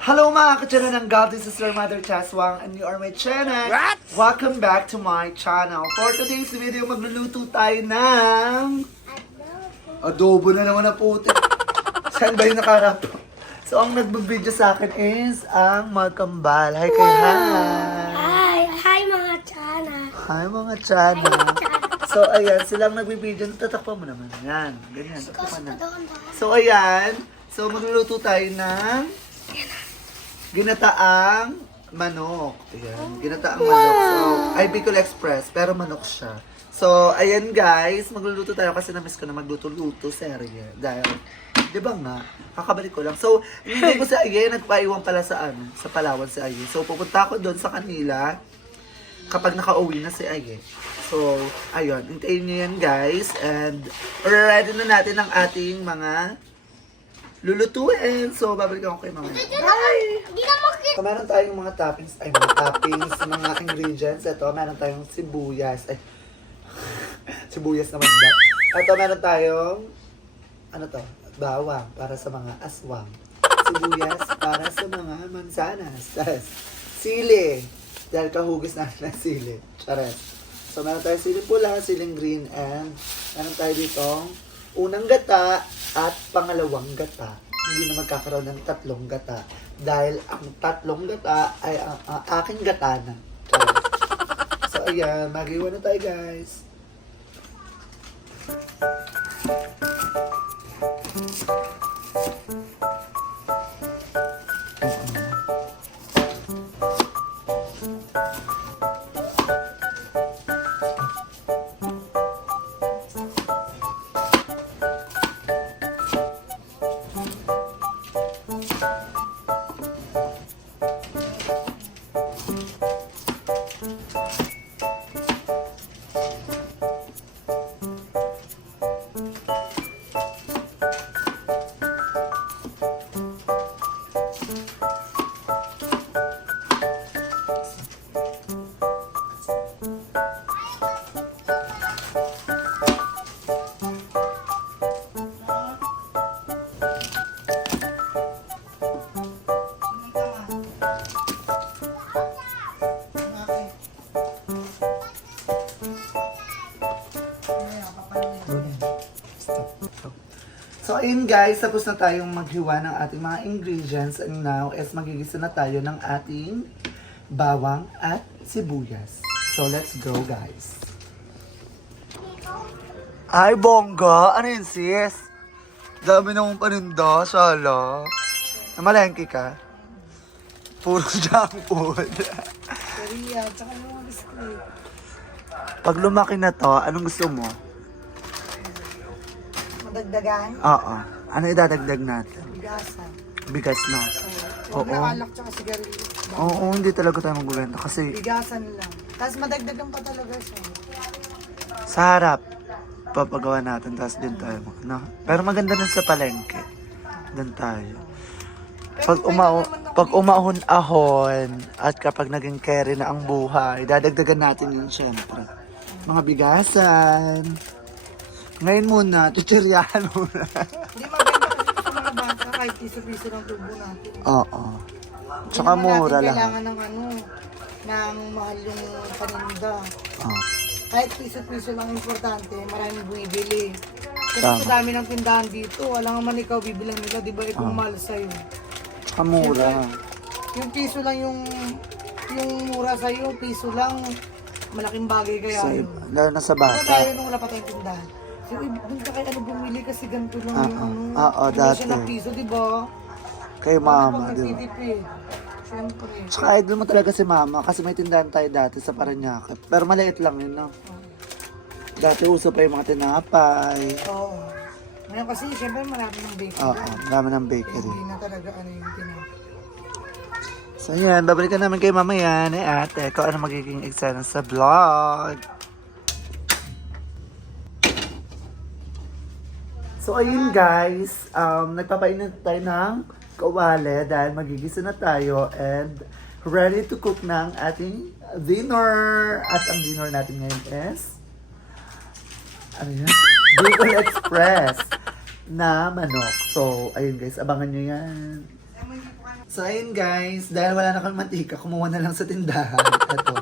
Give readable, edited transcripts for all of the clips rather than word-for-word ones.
Hello mga ka-channel ng God, this is your Mother Chaswang and you are my channel. What? Welcome back to my channel. For today's video, magluluto tayo ng adobo na naman na puti. Saan ba yung nakarap? So ang nagbibideo sa akin is ang magkambal. Hi kay Hi mga Chana. Hi mga chana. So ayan, silang nagbibideo. Tatakpan mo naman. Yan, ganyan. Tatakpan na. So ayan, so magluluto tayo ng ginataang manok. Ayan, ginataang manok. So, ay Bicol Express, pero manok siya. So, ayan guys, magluluto tayo kasi na-miss ko na magluto-luto serye. Dahil, di ba nga, kakabalik ko lang. So, hindi ko si Aye, nagpaiwan pala sa sa Palawan si Aye. So, pupunta ako doon sa kanila kapag nakauwi na si Aye. So, ayun, hintayin nyo yan guys. And, ready na natin ang ating mga lulutuin. So, babalikan ko kay mama. Bye! So, meron tayong mga toppings, mga ingredients. Ito, meron tayong sibuyas. Ay, sibuyas naman ba? Ito, meron tayong, bawang para sa mga aswang. Sibuyas para sa mga mansanas. Tapos, sili. Dahil kahugis na ng sili. Chares. So, meron tayong sili pula, siling green, and meron tayo ditong unang gata at pangalawang gata. Hindi na magkakaroon ng tatlong gata. Dahil ang tatlong gata ay ang aking gata na. So, ayan. Mag-iwan na tayo, guys. So, ayun guys, tapos na tayong maghiwa ng ating mga ingredients. And now, is magigisa na tayo ng ating bawang at sibuyas. So, let's go guys. Ay, bongga! Ano yun sis? Dami na mong paninda, sala. Namalengke ka? Puro junk food. Korea, tsaka mga biskuit. Pag lumaki na to, anong gusto mo? Madagdagan, Oo. Ano idadagdag natin? bigasan. Bigas na. Huwag Oo. na alak tsaka sigarilyo. Oo, hindi talaga tayo magbibenta kasi Bigasan lang. Tapos madagdagan pa talaga siya. sa harap, papagawa natin, tapos din tayo. No? Pero maganda din sa palengke. Doon tayo. Pag umahon-ahon at kapag naging carry na ang buhay, dadagdagan natin yun syempre. Mga bigasan. Ngayon muna, tutsiryahan muna. Hindi maganda kasi sa mga bata, kahit piso-piso ng tubo natin. Oo. Hindi Tsaka naman mura natin lang. kailangan ng ng mahal yung paninda. Oh. Kahit piso-piso lang importante, maraming bumibili. Kasi Tama. sa dami ng tindahan dito, wala naman ikaw bibilang nila, di ba ikaw mahal sa'yo. Tsaka mura. Yung piso lang yung mura sa'yo, piso lang, malaking bagay kaya So, yun. lalo na sa Baka tayo bata. nung wala pa tayong tindahan. So, punta kayo bumili kasi ganito lang yung Oo, hindi dati. siya ng piso, di ba? Kay mama, Pag di ba? nagtitipid. Siyempre. Tsaka idol mo talaga si mama kasi may tindahan tayo dati sa Parañaque. Pero maliit lang yun, no? Dati uso pa yung mga tinapay. Oo. Ngayon kasi, siyempre marami ng bakery. Oo, dami ng bakery. Hindi na talaga yung tinapay. So yan, babalikan namin kay mama yan. Ate, kung ano magiging eksena sa vlog. So ayun guys, nagpapainit tayo ng kawali dahil magigisa na tayo and ready to cook ng ating dinner. At ang dinner natin ngayon is ano yan? Bicol Express na manok. So, ayun guys, abangan nyo yan. So, ayun guys, dahil wala na kang mantika, kumuha na lang sa tindahan. Ito.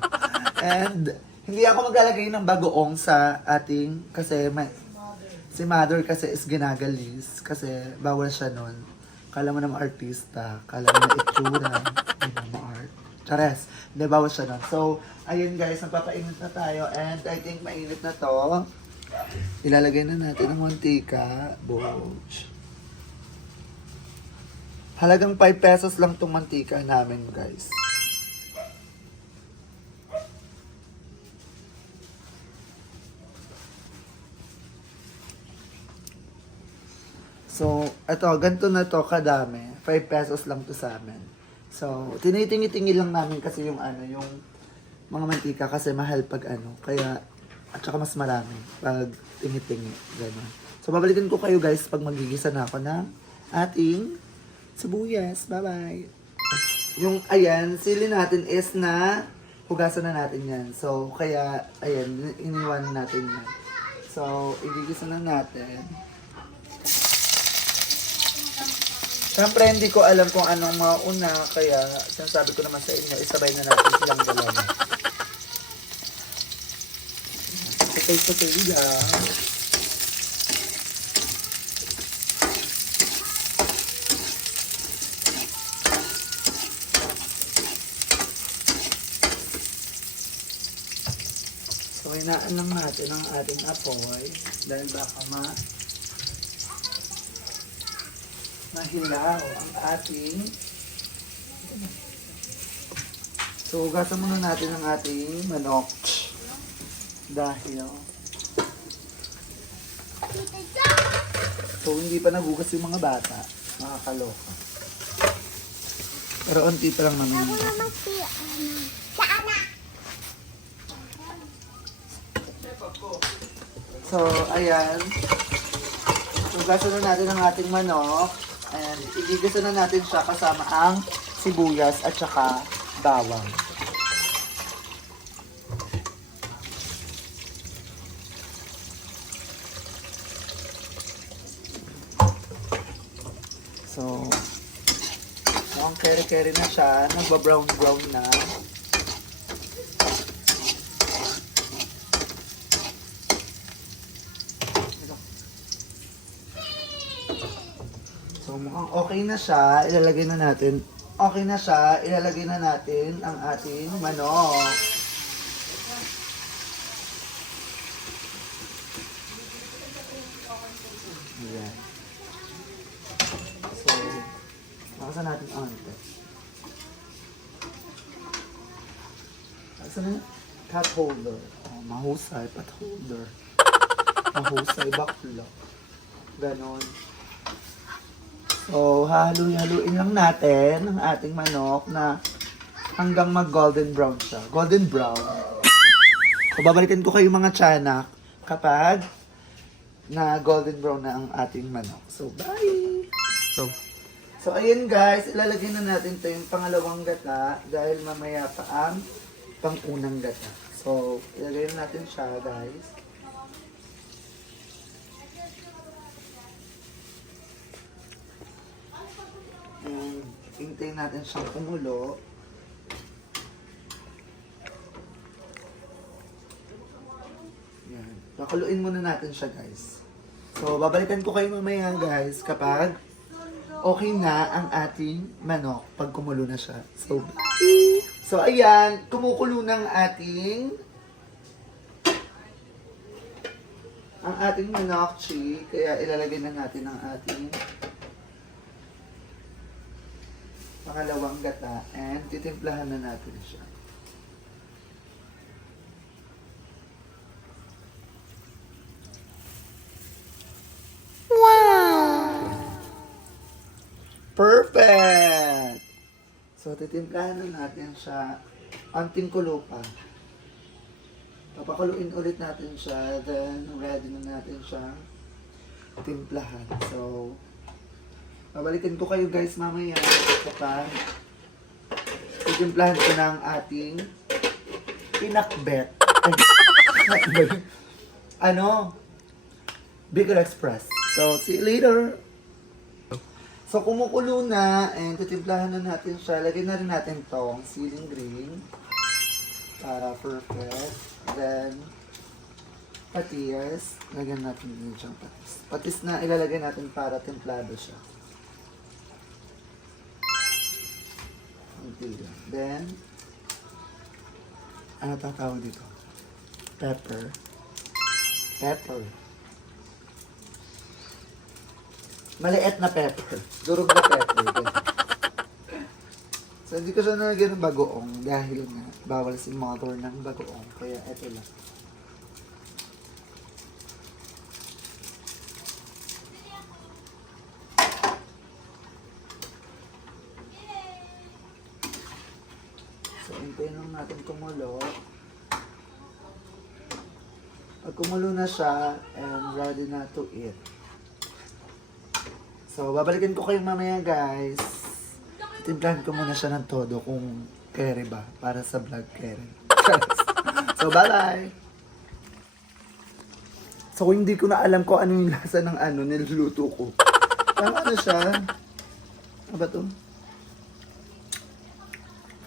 And, hindi ako maglalagay ng bagoong sa ating, kasi si mother kasi is ginagalis. Kasi bawal siya nun. Kala mo naman artista, kala mo na itsura, hindi naman art. Chares, hindi bawal siya nun. So, ayun guys, magpapainit na tayo. And I think mainit na to. Ilalagay na natin ang mantika. Boch. Halagang 5 pesos lang tong mantika namin, guys. So, ito, ganito na to kadami. 5 pesos lang to sa amin. So, tinitingi-tingi lang namin kasi yung yung mga mantika kasi mahal pag Kaya, at saka mas marami pag tingi-tingi. Ganun. So, babalikan ko kayo guys pag magigisa na ako ng ating sibuyas. Bye-bye. Yung, ayan, sili natin is na hugasan na natin yan. So, kaya, ayan, iniwan natin yan. So, igigisa na natin. Siyempre, hindi ko alam kung anong mauna, kaya sinasabi ko naman sa inyo, isabay na natin silang dalawa. Patay-patay lang. So, hinaan lang natin ang ating apoy dahil baka mahilaw ang ating. So, hugasan muna natin ang ating manok dahil so, hindi pa nagugas yung mga bata. Makakaloka. Pero unti pa lang naman. So, ayan. Hugasan na natin ang ating manok. And igigisa na natin siya kasama ang sibuyas at saka bawang. So, mukhang keri-keri na siya. Nagba-brown-brown na. So, mukhang okay na siya. Ilalagay na natin. Okay na siya. Ilalagay na natin ang ating manok. Ayan. So, nakasan natin ante. Nakasan na? Pot holder. Oh, mahusay. Pot holder. Mahusay. Bakla. Ganon. So, haluin lang natin ang ating manok na hanggang mag-golden brown siya. Golden brown. So, babalikan ko kayo mga tiyanak kapag na golden brown na ang ating manok. So, bye! So, ayun guys, ilalagay na natin ito yung pangalawang gata dahil mamaya pa ang pang-unang gata. So, ilalagay na natin siya guys. And hintayin natin siyang kumulo. Yan. Pakuluin muna natin siya guys. So, babalikan ko kayo mamaya guys kapag okay na ang ating manok pag kumulo na siya. So ayan, kumukulo ng ang ating manok, chi. Kaya ilalagay na natin ang ating pangalawang gata and titimplahan na natin siya. Wow! Perfect! So, titimplahan na natin siya. Anting kulo pa. Papakuluin ulit natin siya. Then, ready na natin siya timplahan. So, babalikan ko kayo guys mamaya kapag titimplahan ko ng ating pinakbet. Bicol Express. So, see you later. So, kumukulo na, and titimplahan na natin siya. Lagyan na rin natin tong ceiling green para perfect. Then, patis. Lagyan natin din siyang patis. Patis na ilalagay natin para templado siya. Until yan. Then, ano tatawag dito? Pepper. Pepper. Maliit na pepper. Durog na pepper. So, hindi ko siya nalagyan ng bagoong dahil nga bawal si mother ng bagoong. Kaya eto lang. So, hintayin lang natin kumulo. Pag kumulo na siya, and ready na to eat. So, babalikan ko kayo mamaya, guys. Timplahan ko muna siya ng todo kung kere ba, para sa vlog kere. So, bye-bye! So, hindi ko na alam kung ano yung lasa ng niluluto ko. Parang ano siya? Ano ba to?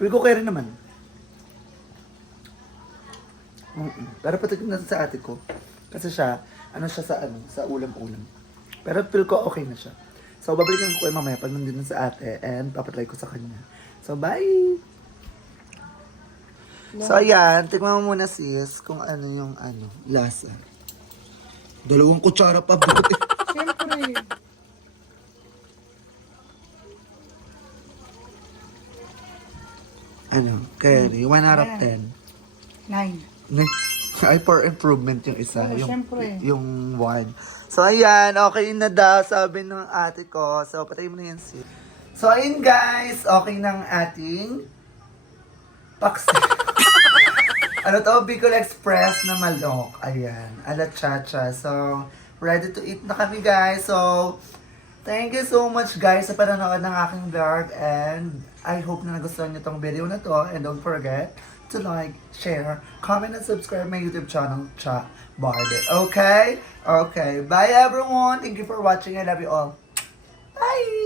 Feel ko kere naman. Pero patikim natin sa ate ko. Kasi siya, sa ulam-ulam. Pero feel ko okay na siya. So, babalikan ko kayo mamaya pag nandun sa ate and papatry ko sa kanya. So, bye! So, ayan. Tikman mo muna sis kung ano yung lasa. 2 kutsara pa buti. Siyempre. Curry. 1 out of 10. 9. Ay, for improvement yung isa. Oo, syempre. Yung 1. So, ayan. Okay na daw, sabi ng ate ko. So, patayin mo na yan sis. So, ayun guys. Okay na ang ating paksi. Bicol Express na malok. Ayan. Ala chacha. So, ready to eat na kami guys. So, thank you so much guys sa panonood ng aking vlog. And I hope na nagustuhan nyo tong video na to. And don't forget to like, share, comment, and subscribe my YouTube channel, Cha Barde. Okay? Okay. Bye everyone. Thank you for watching. I love you all. Bye!